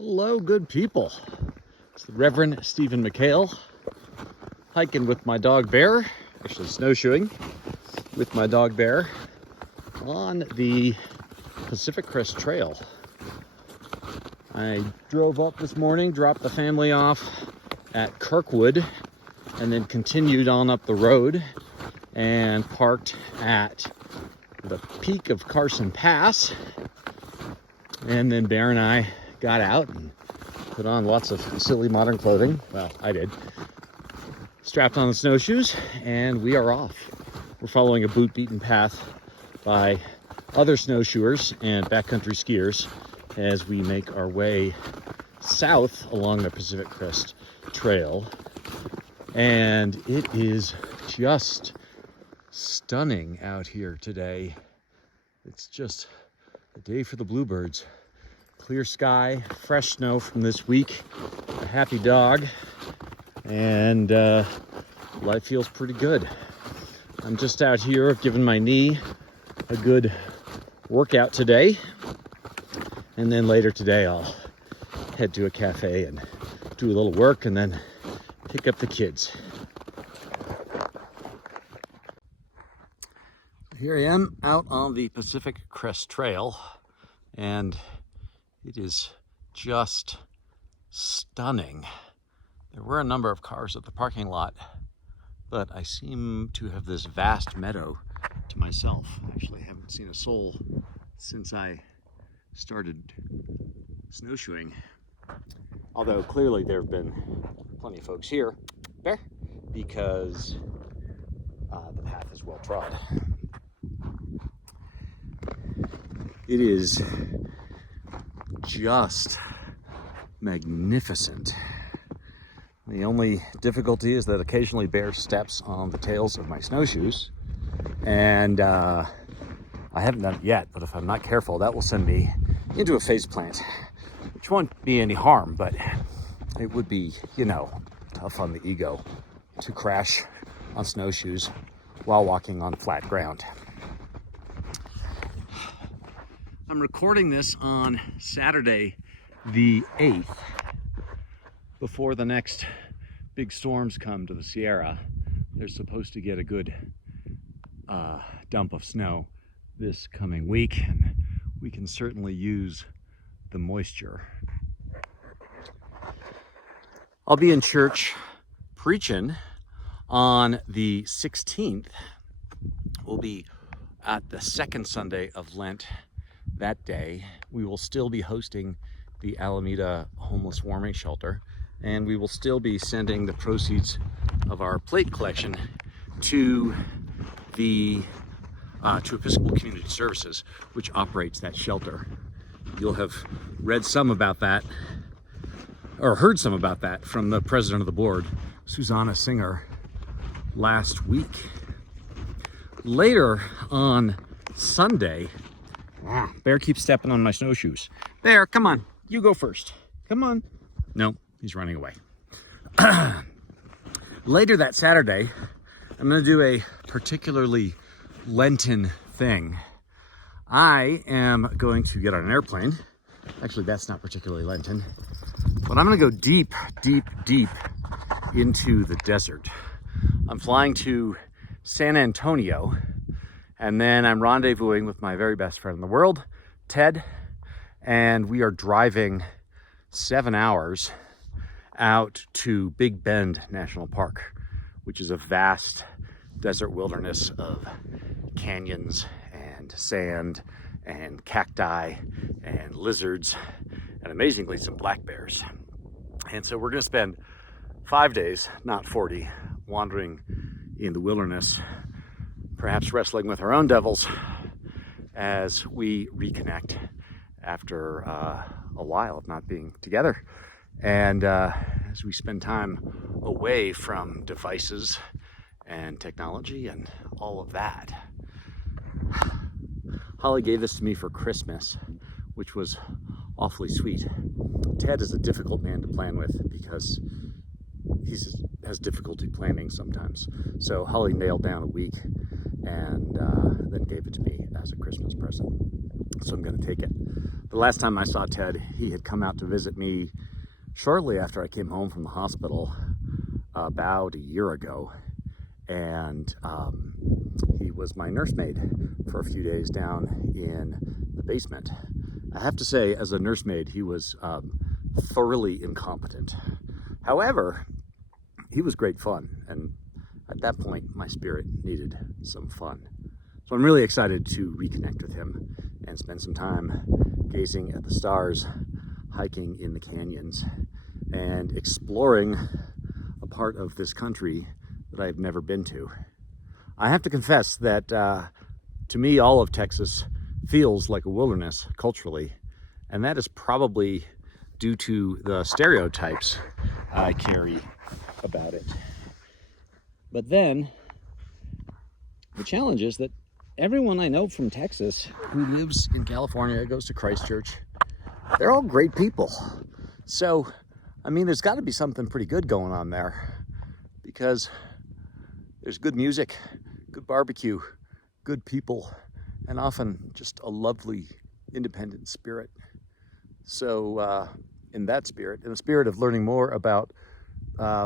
Hello, good people. It's the Reverend Stephen McHale, hiking with my dog Bear, actually snowshoeing with my dog Bear on the Pacific Crest Trail. I drove up this morning, dropped the family off at Kirkwood, and then continued on up the road and parked at the peak of Carson Pass. And then Bear and I got out and put on lots of silly modern clothing. Well, I did. Strapped on the snowshoes, and we are off. We're following a boot-beaten path by other snowshoers and backcountry skiers as we make our way south along the Pacific Crest Trail. And it is just stunning out here today. It's just a day for the bluebirds. Clear sky, fresh snow from this week, a happy dog, and life feels pretty good. I'm just out here giving my knee a good workout today, and then later today I'll head to a cafe and do a little work and then pick up the kids. Here I am out on the Pacific Crest Trail, and it is just stunning. There were a number of cars at the parking lot, but I seem to have this vast meadow to myself. Actually, I haven't seen a soul since I started snowshoeing. Although clearly there have been plenty of folks here, Bear, because the path is well trod. It is just magnificent. The only difficulty is that occasionally Bear steps on the tails of my snowshoes, and I haven't done it yet, but if I'm not careful, that will send me into a face plant, which won't be any harm, but it would be, tough on the ego to crash on snowshoes while walking on flat ground. I'm recording this on Saturday the 8th, before the next big storms come to the Sierra. They're supposed to get a good dump of snow this coming week, and we can certainly use the moisture. I'll be in church preaching on the 16th. We'll be at the second Sunday of Lent. That day, we will still be hosting the Alameda Homeless Warming Shelter, and we will still be sending the proceeds of our plate collection to the to Episcopal Community Services, which operates that shelter. You'll have read some about that, or heard some about that from the president of the board, Susanna Singer, last week. Later on Sunday, Bear keeps stepping on my snowshoes. Bear, come on, you go first. Come on. No, he's running away. Later that Saturday, I'm going to do a particularly Lenten thing. I am going to get on an airplane. Actually, that's not particularly Lenten. But I'm going to go deep, deep, deep into the desert. I'm flying to San Antonio, and then I'm rendezvousing with my very best friend in the world, Ted, and we are driving 7 hours out to Big Bend National Park, which is a vast desert wilderness of canyons and sand and cacti and lizards and amazingly some black bears. And so we're going to spend 5 days, not 40, wandering in the wilderness, perhaps wrestling with our own devils as we reconnect after a while of not being together, and as we spend time away from devices and technology and all of that. Holly gave this to me for Christmas, which was awfully sweet. Ted is a difficult man to plan with because he has difficulty planning sometimes. So Holly nailed down a week and then gave it to me as a Christmas present. So I'm going to take it. The last time I saw Ted, he had come out to visit me shortly after I came home from the hospital about a year ago. And he was my nursemaid for a few days down in the basement. I have to say, as a nursemaid, he was thoroughly incompetent. However, he was great fun, and at that point, my spirit needed some fun. So I'm really excited to reconnect with him and spend some time gazing at the stars, hiking in the canyons, and exploring a part of this country that I've never been to. I have to confess that to me, all of Texas feels like a wilderness culturally, and that is probably due to the stereotypes I carry about it. But then, the challenge is that everyone I know from Texas who lives in California, goes to Christchurch, they're all great people. So, I mean, there's got to be something pretty good going on there, because there's good music, good barbecue, good people, and often just a lovely, independent spirit. So, in that spirit, in the spirit of learning more about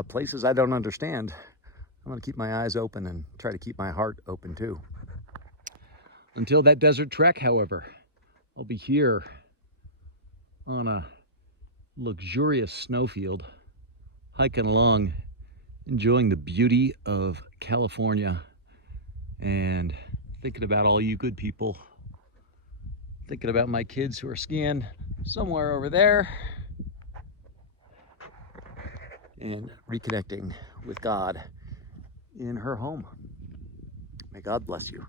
places I don't understand, I'm going to keep my eyes open and try to keep my heart open too. Until that desert trek, however, I'll be here on a luxurious snowfield, hiking along, enjoying the beauty of California, and thinking about all you good people, thinking about my kids who are skiing somewhere over there, and reconnecting with God in her home. May God bless you.